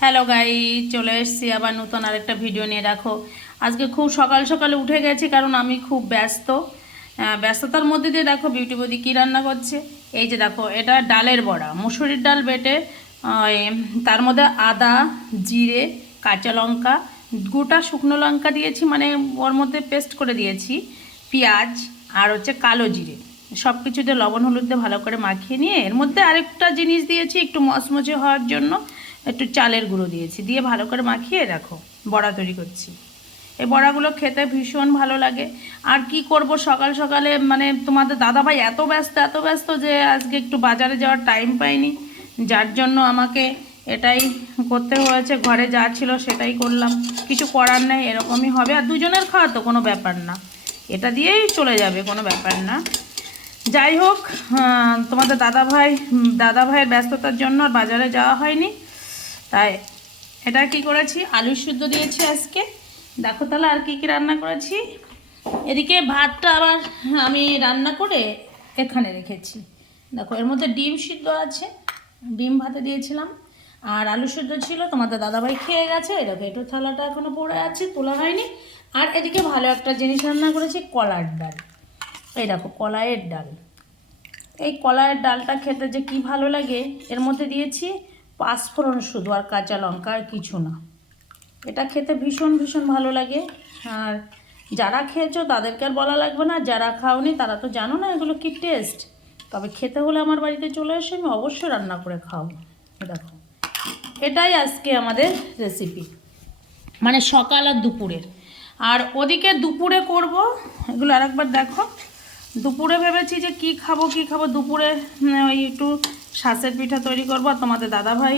Hello guy চলে এসছি আবার নতুন আরেকটা ভিডিও নিয়ে। রাখো আজকে খুব সকাল সকালে উঠে গেছি কারণ আমি খুব ব্যস্ত। ব্যস্ততার মধ্যে দিয়ে দেখো বিউটি বদি কী রান্না করছে? এই যে দেখো, এটা ডালের বড়া। মুসুরির ডাল বেটে তার মধ্যে আদা, জিরে, কাঁচা লঙ্কা, গোটা শুকনো লঙ্কা দিয়েছি মানে ওর মধ্যে পেস্ট করে দিয়েছি। পেঁয়াজ আর হচ্ছে কালো জিরে। সব কিছুতে লবণ, হলুদ দিয়ে ভালো করে মাখিয়ে নিয়ে এর মধ্যে আরেকটা জিনিস দিয়েছি, একটু মচমচে হওয়ার জন্য। একটু চালের গুঁড়ো দিয়েছি। দিয়ে ভালো করে মাখিয়ে রাখো বড়া তৈরি করছি। এই বড়াগুলো খেতে ভীষণ ভালো লাগে। আর কি করব সকাল সকালে মানে তোমাদের দাদাভাই এত ব্যস্ত এত ব্যস্ত যে আজকে একটু বাজারে যাওয়ার টাইম পাইনি। যার জন্য আমাকে এটাই করতে হয়েছে, ঘরে যা ছিল সেটাই করলাম। কিছু করার নেই, এরকমই হবে। আর দুজনের খাওয়া তো কোনো ব্যাপার না। এটা দিয়েই চলে যাবে, কোনো ব্যাপার না। যাই হোক তোমাদের দাদা ভাই দাদা ভাইয়ের ব্যস্ততার জন্য আর বাজারে যাওয়া হয়নি। তাই এটা কি করেছি? আলু সিদ্ধ দিয়েছি আজকে। দেখো তাহলে আর কি কি রান্না করেছি? এদিকে ভাতটা আবার আমি রান্না করে এখানে রেখেছি। দেখো, এর মধ্যে ডিম সিদ্ধ আছে। ডিম ভাতে দিয়েছিলাম। আর আলু সিদ্ধ ছিল, তোমাদের দাদাভাই খেয়ে গেছে। দেখো একটু থালাটা এখনও পড়ে আছে, তোলা হয়নি। আর এদিকে ভালো একটা জিনিস রান্না করেছি কলার ডাল। এই দেখো, কলাইয়ের ডাল। এই কলাইয়ের ডালটা খেতে যে কি ভালো লাগে, এর মধ্যে দিয়েছি পাঁচফোড়ন শুধু আর কাঁচা লঙ্কা আর কিছু না। এটা খেতে ভীষণ ভীষণ ভালো লাগে। আর যারা খেয়েছো তাদেরকে আর বলা লাগবে না। যারা খাওনি তারা তো জানো না এগুলো কি টেস্ট তবে খেতে হলে আমার বাড়িতে চলে আসে আমি অবশ্যই রান্না করে খাও দেখো। এটাই আজকে আমাদের রেসিপি মানে সকাল আর দুপুরের। আর ওদিকে দুপুরে করব, এগুলো আরেকবার দেখো। দুপুরে ভেবেছি যে কি খাব কি খাব? দুপুরে ওই একটু শাঁসের পিঠা তৈরি করব আর তোমাদের দাদাভাই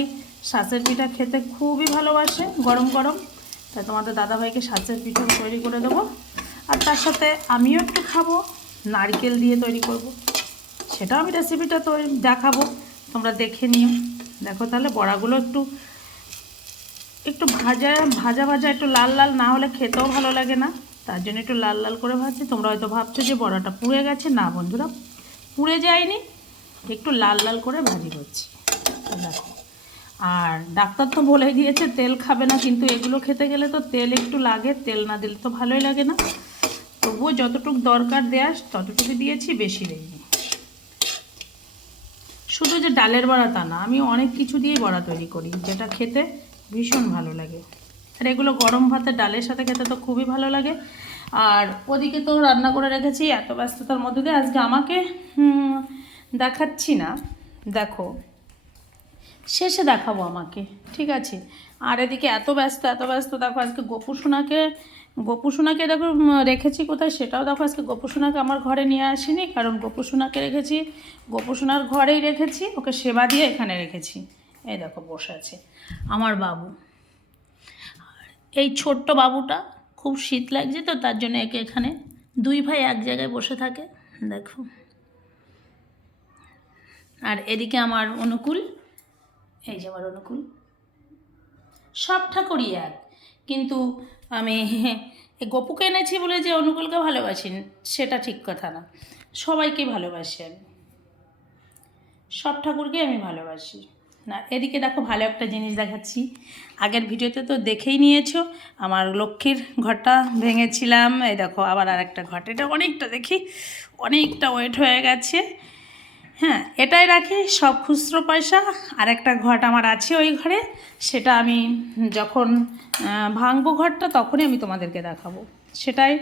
শাঁসের পিঠা খেতে খুবই ভালোবাসে, গরম গরম। তাই তোমাদের দাদাভাইকে শাঁসের পিঠা তৈরি করে দেবো। আর তার সাথে আমিও একটু খাব, নারকেল দিয়ে তৈরি করব। সেটা আমি রেসিপিটা তৈরি দেখাবো, তোমরা দেখে নিও। দেখো তাহলে বড়াগুলো একটু একটু ভাজা ভাজা ভাজা, একটু লাল লাল না হলে খেতেও ভালো লাগে না। তার জন্য একটু লাল লাল করে ভাজছি। তোমরা হয়তো ভাবছ যে বড়াটা পুড়ে গেছে। না বন্ধুরা, পুড়ে যায়নি। একটু লাল লাল করে ভাজি করছি। দেখো আর ডাক্তার তো বলে দিয়েছে, তেল খাবে না, কিন্তু এগুলো খেতে গেলে তো তেল একটু লাগে, তেল না দিলে তো ভালোই লাগে না। তবুও যতটুকু দরকার দেওয়া ততটুকু দিয়েছি, বেশি দেয়নি শুধু যে ডালের বড়া তা না, আমি অনেক কিছু দিয়ে বড়া তৈরি করি, যেটা খেতে ভীষণ ভালো লাগে। আর এগুলো গরম ভাতের ডালের সাথে খেতে তো খুবই ভালো লাগে। আর ওদিকে তো রান্না করে রেখেছি, এত ব্যস্ততার মধ্যে দিয়ে আজকে আমাকে দেখাচ্ছি না। দেখো। শেষে দেখাবো আমাকে, ঠিক আছে? আর এদিকে এত ব্যস্ত এত ব্যস্ত, দেখো আজকে গোপুসোনাকে গোপুসোনাকে দেখো রেখেছি কোথায় সেটাও দেখো আজকে গোপুসোনাকে আমার ঘরে নিয়ে আসিনি, কারণ গোপুসোনাকে রেখেছি, গোপুসোনার ঘরেই রেখেছি, ওকে সেবা দিয়ে এখানে রেখেছি। এই দেখো, বসে আছে। আমার বাবু। এই ছোট্ট বাবুটা খুব শীত লাগছে তো, তার জন্য একে এখানে দুই ভাই এক জায়গায় বসে থাকে। দেখো। আর এদিকে আমার অনুকূল, এই যে আমার অনুকূল, সব ঠাকুরই এক। কিন্তু আমি গপুকে এনেছি বলে যে অনুকূলকে ভালোবাসি, সেটা ঠিক কথা না। সবাইকে ভালোবাসি আমি। সব ঠাকুরকে আমি ভালোবাসি। না, এদিকে দেখো ভালো একটা জিনিস দেখাচ্ছি। আগের ভিডিওতে তো দেখেই নিয়েছো, আমার লক্ষ্মীর ঘরটা ভেঙেছিলাম। এই দেখো আবার আর একটা ঘর এটা অনেকটা দেখি, অনেকটা ওয়েট হয়ে গেছে। হ্যাঁ এটাই রাখি, সব খুচরো পয়সা। আর একটা ঘট আমার আছে ওই ঘরে, সেটা আমি যখন ভাঙবো ঘরটা তখনই আমি তোমাদেরকে দেখাবো। সেটাই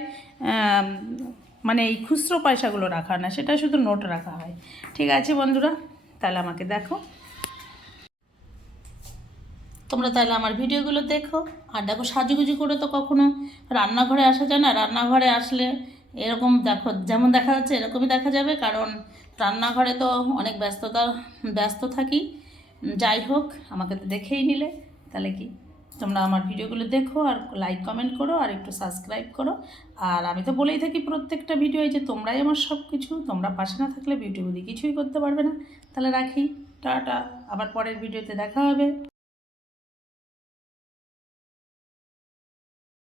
মানে এই খুচরো পয়সাগুলো রাখা না, সেটা শুধু নোট রাখা হয়। ঠিক আছে বন্ধুরা, তাহলে আমাকে দেখো। তোমরা তাহলে আমার ভিডিওগুলো দেখো, আর দেখো সাজুগুজু করে তো কখনো রান্নাঘরে আসা যায় না, রান্নাঘরে আসলে এরকম দেখো, যেমন দেখা যাচ্ছে এরকমই দেখা যাবে, কারণ রান্নাঘরে তো অনেক ব্যস্ততা, ব্যস্ত থাকি। যাই হোক, আমাকে তো দেখেই নিলে। তাহলে কি? তোমরা আমার ভিডিওগুলো দেখো আর লাইক কমেন্ট করো আর একটু সাবস্ক্রাইব করো। আর আমি তো বলেই থাকি প্রত্যেকটা ভিডিওয় যে তোমরাই আমার সব কিছু তোমরা পাশে না থাকলে ভিডিও কিছুই করতে পারবে না। তাহলে রাখি, টাটা। আবার পরের ভিডিওতে দেখা হবে।